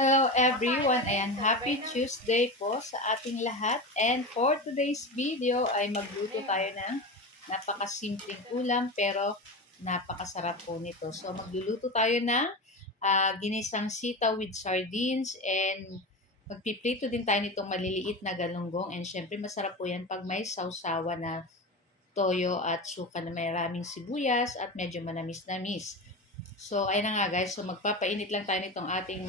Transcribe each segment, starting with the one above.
Hello everyone, and happy Tuesday po sa ating lahat. And for today's video ay magluto tayo ng napakasimpleng ulam pero napakasarap po nito. So magluluto tayo ng ginisang sitaw with sardines, and magpiprito din tayo nitong maliliit na galunggong, and syempre masarap po yan pag may sausawa na toyo at suka na may maraming sibuyas at medyo manamis-namis. So, ayun na nga guys. So, magpapainit lang tayo nitong ating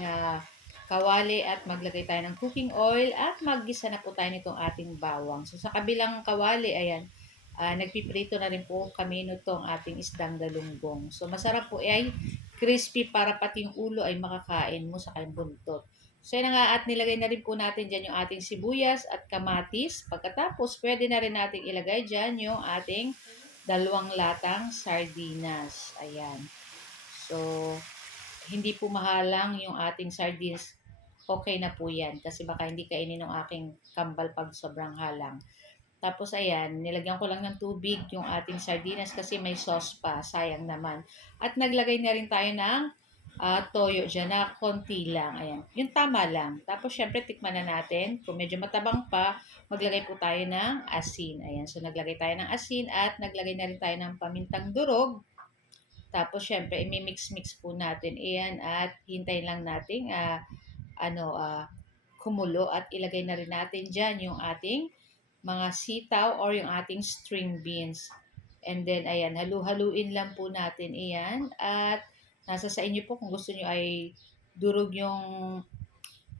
kawali at maglagay tayo ng cooking oil at maggisa na po tayo nitong ating bawang. So, sa kabilang kawali, ayan, nagpiprito na rin po kami nitong ating isdang galunggong. So, masarap po ay crispy para pati yung ulo ay makakain mo sa kayong buntot. So, yun na nga, at nilagay na rin po natin dyan yung ating sibuyas at kamatis. Pagkatapos, pwede na rin natin ilagay dyan yung ating 2 latang sardinas. Ayan. So, hindi po mahalang yung ating sardines. Okay na po yan. Kasi baka hindi kainin ng aking kambal pag sobrang halang. Tapos, ayan, nilagyan ko lang ng tubig yung ating sardinas kasi may sauce pa. Sayang naman. At naglagay na rin tayo ng toyo dyan na konti lang. Ayan. Yung tama lang. Tapos, syempre, tikman na natin. Kung medyo matabang pa, maglagay po tayo ng asin. Ayan. So, naglagay tayo ng asin at naglagay na rin tayo ng pamintang durog. Tapos, syempre, i-mix-mix po natin iyan at hintayin lang natin kumulo at ilagay na rin natin dyan yung ating mga sitaw or yung ating string beans. And then, ayan, halu-haluin lang po natin iyan at nasa sa inyo po kung gusto nyo ay durog yung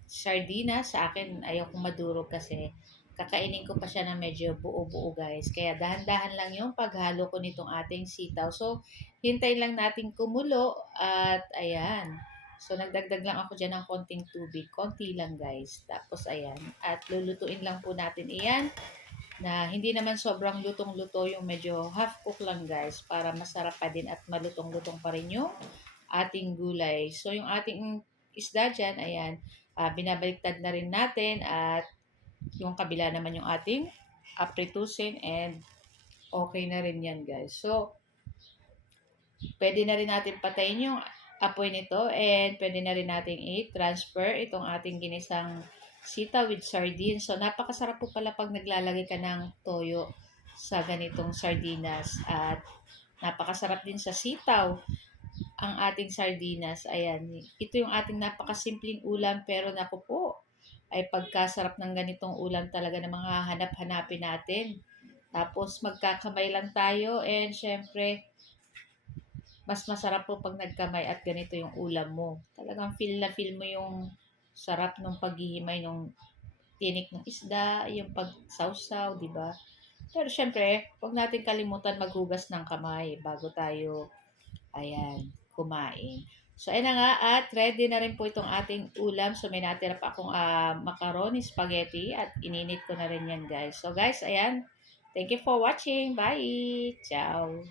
sardinas. Sa akin, ayaw kong madurog kasi kakainin ko pa siya ng medyo buo-buo guys. Kaya dahan-dahan lang yung paghalo ko nitong ating sitaw. So, hintayin lang natin kumulo at ayan. So, nagdagdag lang ako dyan ng konting tubig. Konti lang guys. Tapos ayan. At lulutuin lang po natin iyan na hindi naman sobrang lutong-luto, yung medyo half cook lang guys para masarap pa din at malutong-lutong pa rin yung ating gulay. So, yung ating isda dyan, ayan, binabaliktad na rin natin at yung kabila naman yung ating apritusin, and okay na rin yan guys. So, pwede na rin natin patayin yung apoy nito and pwede na rin natin i-transfer itong ating ginisang sitaw with sardines. So, napakasarap po pala pag naglalagay ka ng toyo sa ganitong sardinas at napakasarap din sa sitaw ang ating sardinas. Ayan, ito yung ating napakasimpleng ulam pero naku po, ay pagkasarap ng ganitong ulam talaga ng mga hanap-hanapin natin. Tapos magkakamay lang tayo, and syempre mas masarap po pag nagkamay at ganito yung ulam mo. Talagang feel na feel mo yung sarap ng paghihimay ng tinik ng isda, yung pagsawsaw, di ba? Pero syempre, huwag natin kalimutan maghugas ng kamay bago tayo, ayan, kumain. So, ayun na nga, at ready na rin po itong ating ulam. So, may natira pa akong macaroni, spaghetti, at ininit ko na rin yan, guys. So, guys, ayan, thank you for watching. Bye! Ciao!